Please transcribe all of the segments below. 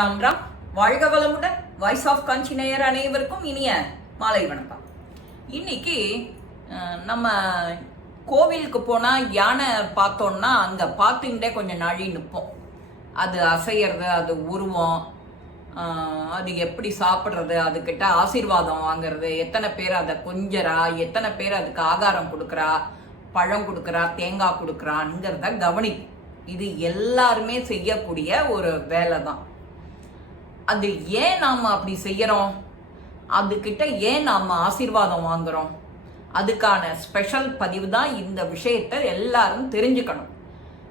ராம் ராம். வாழ்க வளமுடன். Voice of காஞ்சி நேயர் அனைவருக்கும் இனிய மாலை வணக்கம். இன்னைக்கு நம்ம கோவிலுக்கு போனால் யானை பார்த்தோம்னா அங்கே பார்த்துக்கிட்டே கொஞ்சம் நாழி நிற்போம் அது அசையிறது அது உருவம் அது எப்படி சாப்பிட்றது அதுக்கிட்ட ஆசீர்வாதம் வாங்குறது எத்தனை பேர் அதை கொஞ்சரா எத்தனை பேர் அதுக்கு ஆகாரம் கொடுக்குறா பழம் கொடுக்குறா தேங்காய் கொடுக்குறாங்கிறத கவனி இது எல்லாருமே செய்யக்கூடிய ஒரு வேலை தான் அது ஏன் நாம் அப்படி செய்கிறோம் அதுக்கிட்ட ஏன் நாம் ஆசீர்வாதம் வாங்குகிறோம் அதுக்கான ஸ்பெஷல் பதிவு தான் இந்த விஷயத்தை எல்லாரும் தெரிஞ்சுக்கணும்.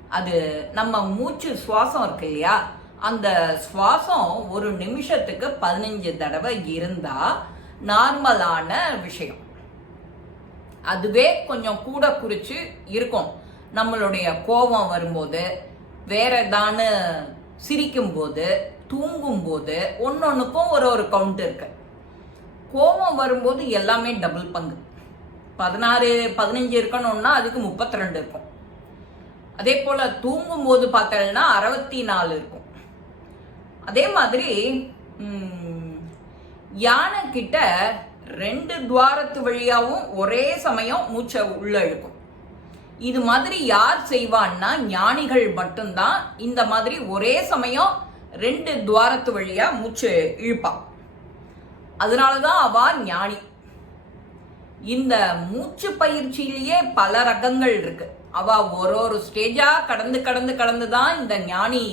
அது நம்ம மூச்சு சுவாசம் இருக்கு இல்லையா? அந்த சுவாசம் ஒரு நிமிஷத்துக்கு பதினஞ்சு தடவை இருந்தா நார்மலான விஷயம். அதுவே கொஞ்சம் கூட குறிச்சு இருக்கும். நம்மளுடைய கோபம் வரும்போது வேற ஏதானு சிரிக்கும்போது தூங்கும்போது ஒன்னொன்றுக்கும் ஒரு ஒரு கவுண்ட் இருக்கு. கோபம் வரும்போது எல்லாமே டபுள் பங்கு. பதினாறு பதினஞ்சு இருக்கணும்னா அதுக்கு முப்பத்தி ரெண்டு இருக்கும். அதே போல் தூங்கும் போது பார்த்தோம்னா அறுபத்தி நாலு இருக்கும். அதே மாதிரி யானை கிட்ட ரெண்டு துவாரத்து வழியாகவும் ஒரே சமயம் மூச்சை உள்ள இழுக்கும். இது மாதிரி யார் செய்வான்னா ஞானிகள் மட்டும்தான் இந்த மாதிரி ஒரே சமயம் ரெண்டு துவாரத்து வழியா மூச்சு இழுப்பா அதனாலதான் அவா ஞானி. இந்த மூச்சு பயிற்சியிலேயே பல ரகங்கள் இருக்கு. அவ ஒரு ஒரு ஸ்டேஜா கடந்து கடந்து கடந்து தான் இந்த ஞானி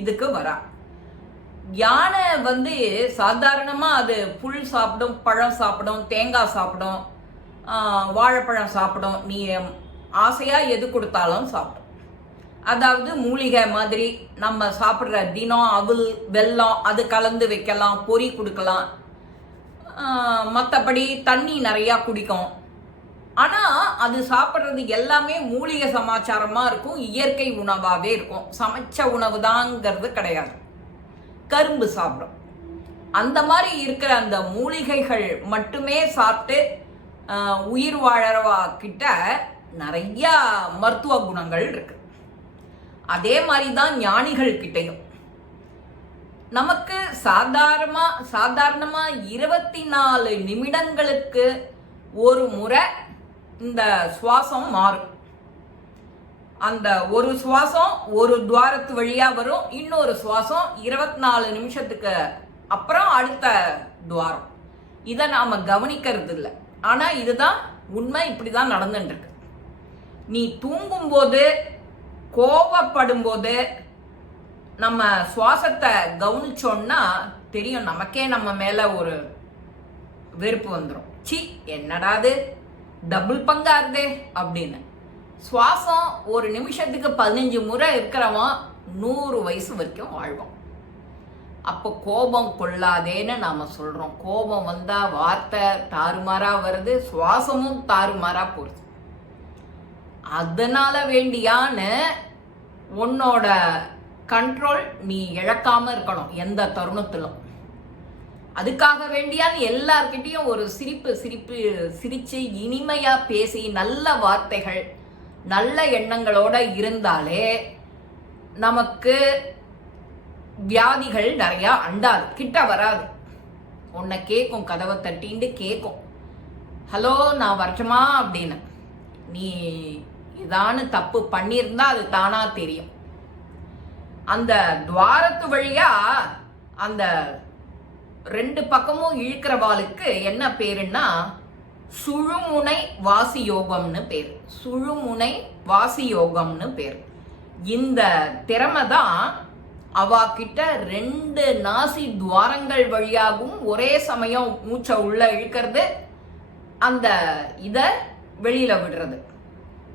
இதுக்கு வரா. யானை வந்து சாதாரணமாக அது புல் சாப்பிடும் பழம் சாப்பிடும் தேங்காய் சாப்பிடும் வாழைப்பழம் சாப்பிடும் நீ ஆசையாக எது கொடுத்தாலும் சாப்பிடும். அதாவது மூலிகை மாதிரி நம்ம சாப்பிட்ற தினம் அவுல் வெல்லம் அது கலந்து வைக்கலாம் பொரி கொடுக்கலாம். மற்றபடி தண்ணி நிறையா குடிக்கும். ஆனால் அது சாப்பிட்றது எல்லாமே மூலிகை சமாச்சாரமாக இருக்கும் இயற்கை உணவாகவே இருக்கும். சமைச்ச உணவு தாங்கிறது கிடையாது. கரும்பு சாப்பிடும். அந்த மாதிரி இருக்கிற அந்த மூலிகைகள் மட்டுமே சாப்பிட்டு உயிர் வாழறவா கிட்ட நிறையா மருத்துவ குணங்கள் இருக்குது அதே மாதிரி தான் ஞானிகள் கிட்டையும் நமக்கு சாதாரணமா சாதாரணமா இருபத்தி நாலு நிமிடங்களுக்கு ஒரு முறை இந்த சுவாசம் மாறும். அந்த ஒரு சுவாசம் ஒரு துவாரத்து வழியா வரும் இன்னொரு சுவாசம் இருபத்தி நாலு நிமிஷத்துக்கு அப்புறம் அடுத்த துவாரம். இதை நாம கவனிக்கிறது இல்லை. ஆனா இதுதான் உண்மை இப்படிதான் நடந்துட்டு இருக்கு. நீ தூங்கும்போது கோபப்படும் போது நம்ம சுவாசத்தை கவனிச்சோம்னா தெரியும். நமக்கே நம்ம மேல ஒரு வெறுப்பு வந்துடும் சி என்னடா இது டபுள் பங்கா இருதே அப்படின்னு. சுவாசம் ஒரு நிமிஷத்துக்கு பதினஞ்சு முறை இருக்கிறவன் நூறு வயசு வரைக்கும் வாழ்வான். அப்போ கோபம் கொள்ளாதேன்னு நாம சொல்றோம். கோபம் வந்தா வார்த்தை தாறுமாறா வருது சுவாசமும் தாறுமாறா போகுது. அதனால வேண்டியான உன்னோட கண்ட்ரோல் நீ இழக்காம இருக்கணும் எந்த தருணத்திலும். அதுக்காக வேண்டியான் எல்லார்கிட்டையும் ஒரு சிரிப்பு சிரிப்பு சிரிச்சு இனிமையா பேசி நல்ல வார்த்தைகள் நல்ல எண்ணங்களோட இருந்தாலே நமக்கு வியாதிகள் நிறைய அண்டாது கிட்ட வராது. உன்னை கேட்கும் கதவை தட்டின்னு கேட்கும் ஹலோ நான் வரட்டுமா? அப்படின்னு. நீ இதானு தப்பு பண்ணியிருந்தா அது தானா தெரியும். அந்த துவாரத்து வழியா அந்த ரெண்டு பக்கமும் இழுக்கிறவாளுக்கு என்ன பேருன்னா சுழுமுனை வாசி யோகம்னு பேர். சுழுமுனை வாசி யோகம்னு பேர். இந்த திறமை தான் அவ கிட்ட ரெண்டு நாசி துவாரங்கள் வழியாகவும் ஒரே சமயம் மூச்சை உள்ள இழுக்கிறது அந்த இத வெளியில விடுறது.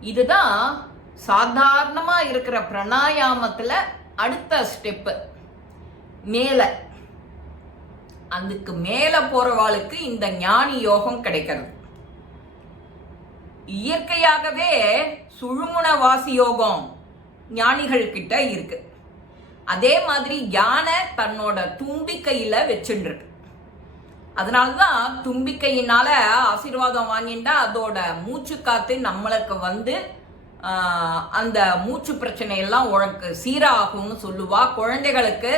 இதுதான் சாதாரணமா இருக்கிற பிரணாயாமத்துல அடுத்த ஸ்டெப்பு. மேல. அதுக்கு மேல போறவாளுக்கு இந்த ஞானி யோகம் கிடைக்கிறது. இயற்கையாகவே சுழுமுன வாசி யோகம் ஞானிகள் கிட்ட இருக்கு. அதே மாதிரி யானை தன்னோட தும்பிக்கையில வச்சுருக்கு அதனாலதான் தும்பிக்கையினால ஆசீர்வாதம் வாங்கிட்டா அதோட மூச்சு காத்து நம்மளுக்கு வந்து அந்த மூச்சு பிரச்சனை எல்லாம் உனக்கு சீராகும்னு சொல்லுவா. குழந்தைகளுக்கு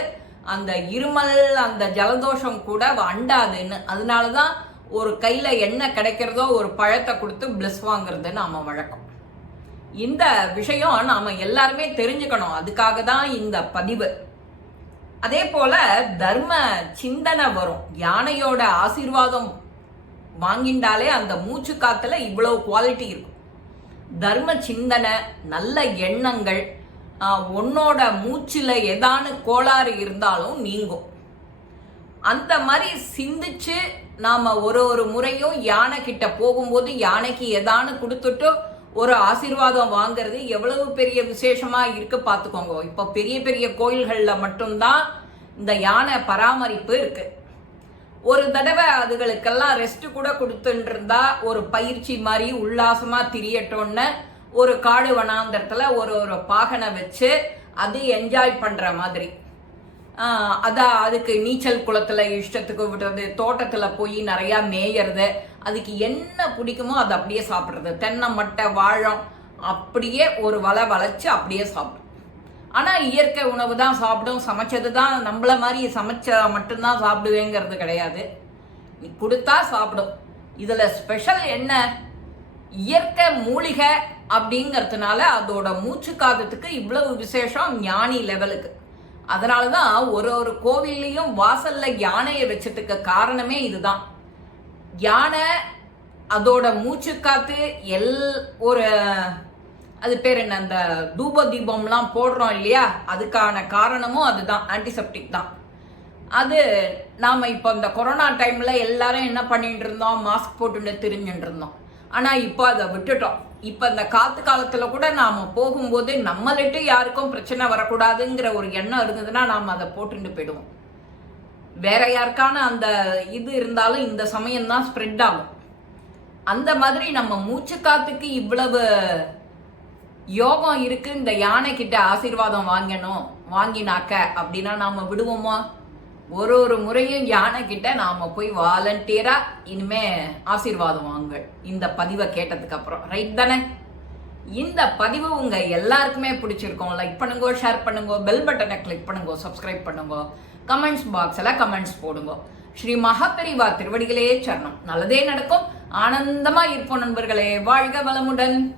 அந்த இருமல் அந்த ஜலதோஷம் கூட அண்டாதுன்னு. அதனாலதான் ஒரு கையில என்ன கிடைக்கிறதோ ஒரு பழத்தை கொடுத்து பிளஸ் வாங்குறது நாம வழக்கம். இந்த விஷயம் நாம எல்லாருமே தெரிஞ்சுக்கணும். அதுக்காக தான் இந்த பதிவு. அதே போல தர்ம சிந்தனை வரும். யானையோட ஆசீர்வாதம் வாங்கிண்டாலே அந்த மூச்சு காத்துல இவ்வளவு குவாலிட்டி இருக்கும். தர்ம சிந்தனை நல்ல எண்ணங்கள் உன்னோட மூச்சில் ஏதானு கோளாறு இருந்தாலும் நீங்கும். அந்த மாதிரி சிந்திச்சு நாம ஒரு ஒரு முறையும் யானை கிட்ட போகும்போது யானைக்கு எதானு கொடுத்துட்டு ஒரு ஆசீர்வாதம் வாங்குறது எவ்வளவு பெரிய விசேஷமா இருக்கு பார்த்துக்கோங்க. இப்போ பெரிய பெரிய கோயில்களில் மட்டும்தான் இந்த யானை பராமரிப்பு இருக்கு. ஒரு தடவை அதுகளுக்கெல்லாம் ரெஸ்ட் கூட கொடுத்துட்டு இருந்தா ஒரு பயிற்சி மாதிரி உல்லாசமா திரியட்டோன்னு ஒரு காடு வனாந்தரத்துல ஒரு ஒரு பாகனை வச்சு அது என்ஜாய் பண்ற மாதிரி. அதான் அதுக்கு நீச்சல் குளத்துல இஷ்டத்துக்கு விடுறது தோட்டத்துல போய் நிறைய மேயறது அதுக்கு என்ன பிடிக்குமோ அதை அப்படியே சாப்பிட்றது. தென்னை மட்டை வாழம் அப்படியே ஒரு வலை வளைச்சு அப்படியே சாப்பிடும். ஆனால் இயற்கை உணவு தான் சாப்பிடும். சமைச்சது தான் நம்மள மாதிரி சமைச்சா மட்டும்தான் சாப்பிடுவேங்கிறது கிடையாது. நீ கொடுத்தா சாப்பிடும். இதில் ஸ்பெஷல் என்ன? இயற்கை மூலிகை அப்படிங்கிறதுனால அதோட மூச்சு காதத்துக்கு இவ்வளவு விசேஷம் ஞானி லெவலுக்கு அதனாலதான் ஒரு ஒரு கோவில்லையும் வாசல்ல யானையை வச்சதுக்கு காரணமே இதுதான். யானை அதோட மூச்சு காத்து எல் ஒரு அது பேர் என்ன அந்த தூப தீபம்லாம் போடுறோம் இல்லையா? அதுக்கான காரணமும் அதுதான் ஆன்டிசெப்டிக் தான். அது நாம இப்போ இந்த கொரோனா டைம்ல எல்லாரும் என்ன பண்ணிட்டு இருந்தோம்? மாஸ்க் போட்டுட்டு திரிஞ்சுட்டு இருந்தோம். ஆனா இப்போ அதை விட்டுட்டோம். இப்போ இந்த காத்து காலத்துல கூட நாம போகும்போது நம்மளிட்டு யாருக்கும் பிரச்சனை வரக்கூடாதுங்கிற ஒரு எண்ணம் இருந்ததுன்னா நாம அதை போட்டுட்டு போயிடுவோம். வேற யாருக்கான அந்த இது இருந்தாலும் இந்த சமயம் தான் ஸ்ப்ரெட் ஆகும். அந்த மாதிரி நம்ம மூச்சு காத்துக்கு இவ்வளவு யோகம் இருக்கு இந்த யானை கிட்ட ஆசீர்வாதம் வாங்கணும் வாங்கினாக்க அப்படின்னா நாம விடுவோமா? ஒரு ஒரு முறையும் யானை கிட்ட நாம போய் வாலண்டியரா இனிமே ஆசீர்வாதம் வாங்க இந்த பதிவை கேட்டதுக்கு அப்புறம். ரைட் தானே? இந்த பதிவு உங்க எல்லாருக்குமே பிடிச்சிருக்கும். லைக் பண்ணுங்க ஷேர் பண்ணுங்க பெல் பட்டனை கிளிக் பண்ணுங்க சப்ஸ்கிரைப் பண்ணுங்க. கமெண்ட்ஸ் பாக்ஸில் கமெண்ட்ஸ் போடுங்க. ஸ்ரீ மகாபெரிவா திருவடிகளே சரணம். நல்லதே நடக்கும். ஆனந்தமா இருப்போம் நண்பர்களே. வாழ்க வளமுடன்.